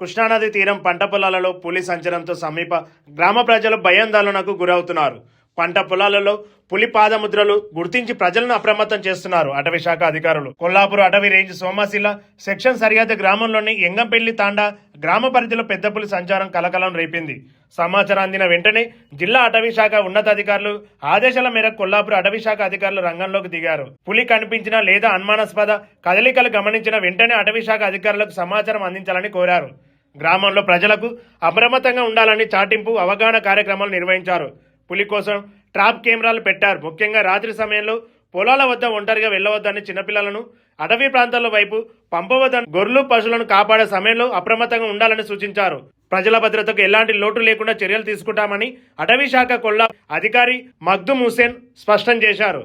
కృష్ణానది తీరం పంట పొలాలలో పులి సంచరంతో సమీప గ్రామ ప్రజలు భయాందోళనకు గురవుతున్నారు. పంట పొలాలలో పులి పాదముద్రలు గుర్తించి ప్రజలను అప్రమత్తం చేస్తున్నారు. అటవీ శాఖ అధికారులు. కొల్లాపూర్ అటవీ రేంజ్ సోమాశిల సెక్షన్ సరిహద్దు గ్రామంలోని ఎంగంపెల్లి తాండా గ్రామ పరిధిలో పెద్ద పులి సంచారం కలకలం రేపింది. సమాచారం అందిన వెంటనే జిల్లా అటవీ శాఖ ఉన్నతాధికారులు ఆదేశాల మేరకు కొల్లాపూర్ అటవీ శాఖ అధికారులు రంగంలోకి దిగారు. పులి కనిపించిన లేదా అనుమానాస్పద కదలికలు గమనించిన వెంటనే అటవీ శాఖ అధికారులకు సమాచారం అందించాలని కోరారు. గ్రామంలో ప్రజలకు అప్రమత్తంగా ఉండాలని చాటింపు అవగాహన కార్యక్రమాలు నిర్వహించారు. పులి కోసం ట్రాప్ కెమెరాలు పెట్టారు. ముఖ్యంగా రాత్రి సమయంలో పొలాల వద్ద ఒంటరిగా వెళ్ళవద్దని చిన్నపిల్లలను అటవీ ప్రాంతాల వైపు పంపవద్దని గొర్రెలు పశువులను కాపాడే సమయంలో అప్రమత్తంగా ఉండాలని సూచించారు. ప్రజల భద్రతకు ఎలాంటి లోటు లేకుండా చర్యలు తీసుకుంటామని అటవీ శాఖ కొల్లా అధికారి మగ్దుమ్ హుసేన్ స్పష్టం చేశారు.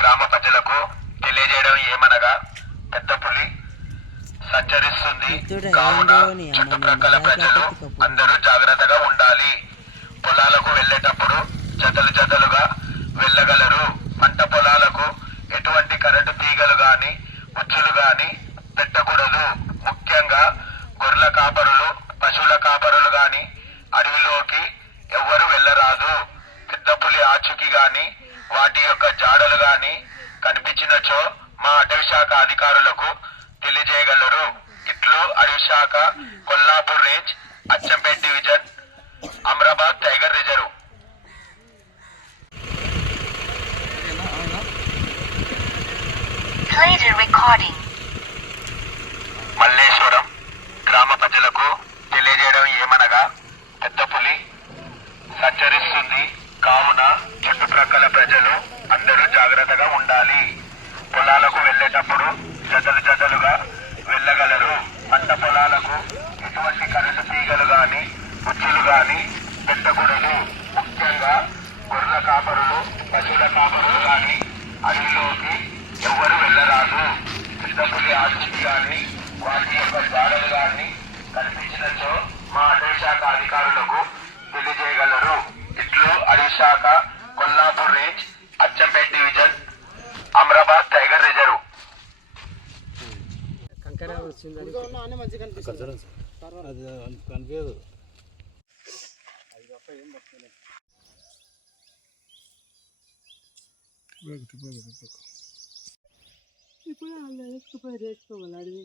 గ్రామ ప్రజలకు తెలియజేయడం ఏమనగా పెద్ద పులి సంచరిస్తుంది. కావున చుట్టుప్రక్కల ప్రజలు. అందరూ జాగ్రత్తగా ఉండాలి. వెళ్ళేటప్పుడు జతలు జతలుగా వెళ్ళగలరు. పంట పొలాలకు ఎటువంటి కరెంటు తీగలు గాని ఉచ్చులు గాని పెట్టకూడదు. ముఖ్యంగా గొర్రెల కాపరులు పశువుల కాపరులు గాని అడవిలోకి ఎవ్వరు వెళ్ళరాదు. పెద్ద పులి ఆచుకి గాని వాటి యొక్క జాడలు గాని కనిపించినచో మా అటవీ శాఖ అధికారులకు తెలియజేయగలరు. ఇట్లు అడవి శాఖ Kollapur range Achampet division Amrabad tiger reserve. Later recording. అడవి శాఖ Kollapur range Achampet division Amrabad tiger reserve. ఇప్పుడు వాళ్ళు ఎత్తుకుపోయి చేసుకోవాలి అడిగి.